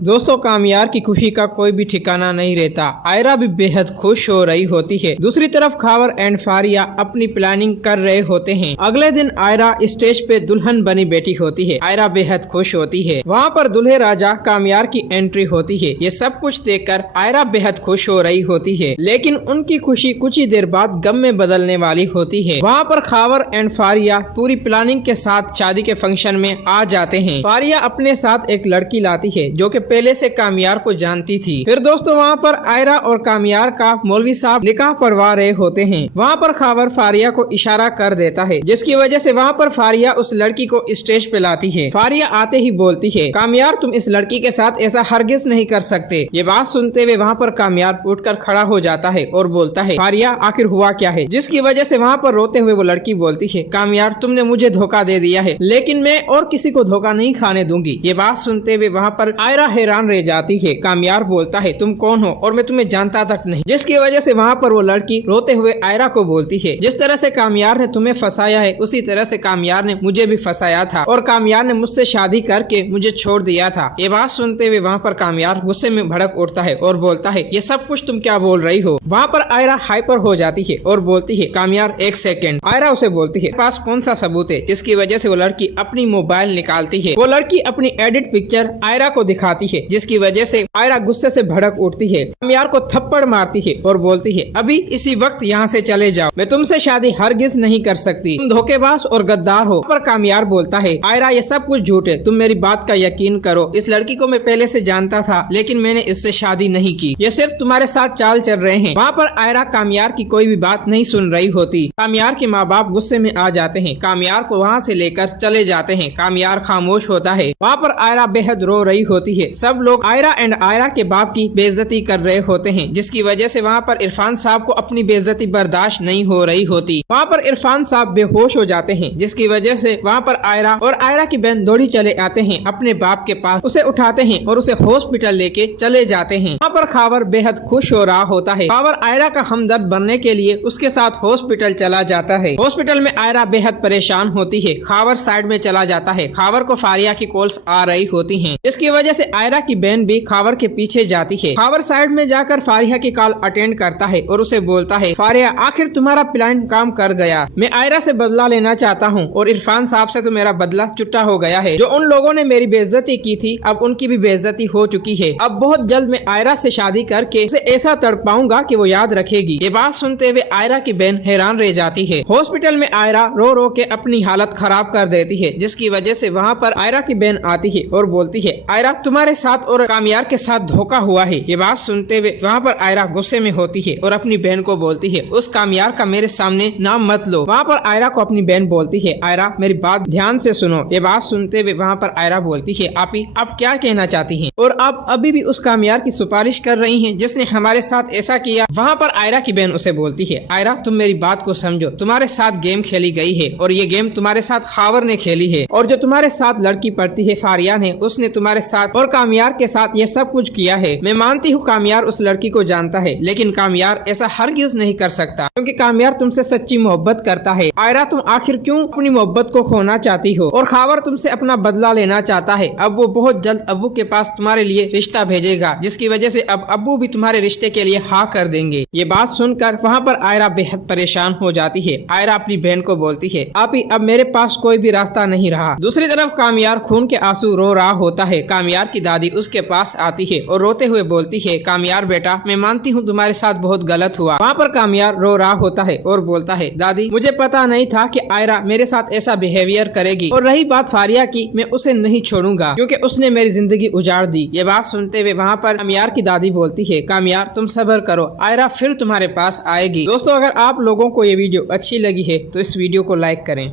दोस्तों, कामयार की खुशी का कोई भी ठिकाना नहीं रहता। आयरा भी बेहद खुश हो रही होती है। दूसरी तरफ खावर एंड फारिया अपनी प्लानिंग कर रहे होते हैं। अगले दिन आयरा स्टेज पे दुल्हन बनी बैठी होती है। आयरा बेहद खुश होती है। वहाँ पर दूल्हे राजा कामयार की एंट्री होती है। ये सब कुछ देखकर आयरा बेहद खुश हो रही होती है, लेकिन उनकी खुशी कुछ ही देर बाद गम में बदलने वाली होती है। वहाँ पर खावर एंड फारिया पूरी प्लानिंग के साथ शादी के फंक्शन में आ जाते हैं। फारिया अपने साथ एक लड़की लाती है जो कि पहले से कामयार को जानती थी। फिर दोस्तों वहाँ पर आयरा और कामयार का मौलवी साहब निकाह पढ़वा रहे होते हैं। वहाँ पर खावर फारिया को इशारा कर देता है, जिसकी वजह से वहाँ पर फारिया उस लड़की को स्टेज पे लाती है। फारिया आते ही बोलती है, कामयार तुम इस लड़की के साथ ऐसा हरगिज नहीं कर सकते। ये बात सुनते हुए वहाँ पर कामयार उठकर खड़ा हो जाता है और बोलता है, फारिया आखिर हुआ क्या है? जिसकी वजह से वहाँ पर रोते हुए वो लड़की बोलती है, कामयार तुमने मुझे धोखा दे दिया है, लेकिन मैं और किसी को धोखा नहीं खाने दूंगी। ये बात सुनते हुए वहाँ पर आयरा हैरान रह जाती है। कामयार बोलता है, तुम कौन हो और मैं तुम्हें जानता तक नहीं। जिसकी वजह से वहाँ पर वो लड़की रोते हुए आयरा को बोलती है, जिस तरह से कामयार ने तुम्हें फंसाया है उसी तरह से कामयार ने मुझे भी फंसाया था और कामयार ने मुझसे शादी करके मुझे छोड़ दिया था। ये बात सुनते हुए वहाँ पर कामयार गुस्से में भड़क उठता है और बोलता है, ये सब कुछ तुम क्या बोल रही हो? वहाँ पर आयरा हाइपर हो जाती है और बोलती है, कामयार एक सेकेंड। आयरा उसे बोलती है, पास कौन सा सबूत है? जिसकी वजह से वो लड़की अपनी मोबाइल निकालती है। वो लड़की अपनी एडिट पिक्चर आयरा को दिखाती है, जिसकी वजह से आयरा गुस्से से भड़क उठती है। कामयार को थप्पड़ मारती है और बोलती है, अभी इसी वक्त यहाँ से चले जाओ, मैं तुमसे शादी हरगिज नहीं कर सकती, तुम धोखेबाज और गद्दार हो। पर कामयार बोलता है, आयरा ये सब कुछ झूठ है, तुम मेरी बात का यकीन करो। इस लड़की को मैं पहले से जानता था, लेकिन मैंने इससे शादी नहीं की, ये सिर्फ तुम्हारे साथ चाल चल रहे हैं। वहाँ पर आयरा कामयार की कोई भी बात नहीं सुन रही होती। कामयार के माँ बाप गुस्से में आ जाते हैं, कामयार को वहाँ से लेकर चले जाते हैं। कामयार खामोश होता है। वहाँ पर आयरा बेहद रो रही होती है। सब लोग आयरा एंड आयरा के बाप की बेइज्जती कर रहे होते हैं, जिसकी वजह से वहाँ पर इरफान साहब को अपनी बेइज्जती बर्दाश्त नहीं हो रही होती। वहाँ पर इरफान साहब बेहोश हो जाते हैं, जिसकी वजह से वहाँ पर आयरा और आयरा की बहन दौड़ी चले आते हैं अपने बाप के पास, उसे उठाते हैं और उसे हॉस्पिटल लेके चले जाते हैं। वहाँ पर खावर बेहद खुश हो रहा होता है। खावर आयरा का हमदर्द बनने के लिए उसके साथ हॉस्पिटल चला जाता है। हॉस्पिटल में आयरा बेहद परेशान होती है। खावर साइड में चला जाता है। खावर को फारिया की कॉल्स आ रही होती है, जिसकी वजह से आयरा की बहन भी खावर के पीछे जाती है। खावर साइड में जाकर फारिया की कॉल अटेंड करता है और उसे बोलता है, फारिया आखिर तुम्हारा प्लान काम कर गया। मैं आयरा से बदला लेना चाहता हूँ और इरफान साहब से तो मेरा बदला चुट्टा हो गया है। जो उन लोगों ने मेरी बेइज्जती की थी, अब उनकी भी बेइज्जती हो चुकी है। अब बहुत जल्द मैं आयरा से शादी करके उसे ऐसा तड़पाऊंगा कि वो याद रखेगी। ये बात सुनते हुए आयरा की बहन हैरान रह जाती है। हॉस्पिटल में आयरा रो रो के अपनी हालत खराब कर देती है, जिसकी वजह से वहाँ पर आयरा की बहन आती है और बोलती है, आयरा तुम्हारे साथ और कामयार के साथ धोखा हुआ है। ये बात सुनते हुए वहाँ पर आयरा गुस्से में होती है और अपनी बहन को बोलती है, उस कामयार का मेरे सामने नाम मत लो। वहाँ पर आयरा को अपनी बहन बोलती है, आयरा मेरी बात ध्यान से सुनो। ये बात सुनते हुए वहाँ पर आयरा बोलती है, आप क्या कहना चाहती हैं? और आप अभी भी उस कामयार की सुपारिश कर रही हैं जिसने हमारे साथ ऐसा किया? वहाँ पर आयरा की बहन उसे बोलती है, आयरा तुम मेरी बात को समझो, तुम्हारे साथ गेम खेली गई है और ये गेम तुम्हारे साथ खावर ने खेली है, और जो तुम्हारे साथ लड़की पड़ती है फारिया ने, उसने तुम्हारे साथ और कामयार के साथ ये सब कुछ किया है। मैं मानती हूँ कामयार उस लड़की को जानता है, लेकिन कामयार ऐसा हरगिज नहीं कर सकता, क्योंकि कामयार तुमसे सच्ची मोहब्बत करता है। आयरा तुम आखिर क्यों अपनी मोहब्बत को खोना चाहती हो? और खावर तुमसे अपना बदला लेना चाहता है। अब वो बहुत जल्द अब्बू के पास तुम्हारे लिए रिश्ता भेजेगा, जिसकी वजह से अब अब्बू भी तुम्हारे रिश्ते के लिए हाँ कर देंगे। ये बात सुनकर वहाँ पर आयरा बेहद परेशान हो जाती है। आयरा अपनी बहन को बोलती है, आपी अब मेरे पास कोई भी रास्ता नहीं रहा। दूसरी तरफ कामयार खून के आंसू रो रहा होता है। कामयार की दादी उसके पास आती है और रोते हुए बोलती है, कामयार बेटा मैं मानती हूँ तुम्हारे साथ बहुत गलत हुआ। वहाँ पर कामयार रो रहा होता है और बोलता है, दादी मुझे पता नहीं था कि आयरा मेरे साथ ऐसा बिहेवियर करेगी, और रही बात फारिया की, मैं उसे नहीं छोड़ूंगा क्योंकि उसने मेरी जिंदगी उजाड़ दी। ये बात सुनते हुए वहाँ पर कामयार की दादी बोलती है, कामयार तुम सब्र करो, आयरा फिर तुम्हारे पास आएगी। दोस्तों अगर आप लोगों को ये वीडियो अच्छी लगी है तो इस वीडियो को लाइक करें।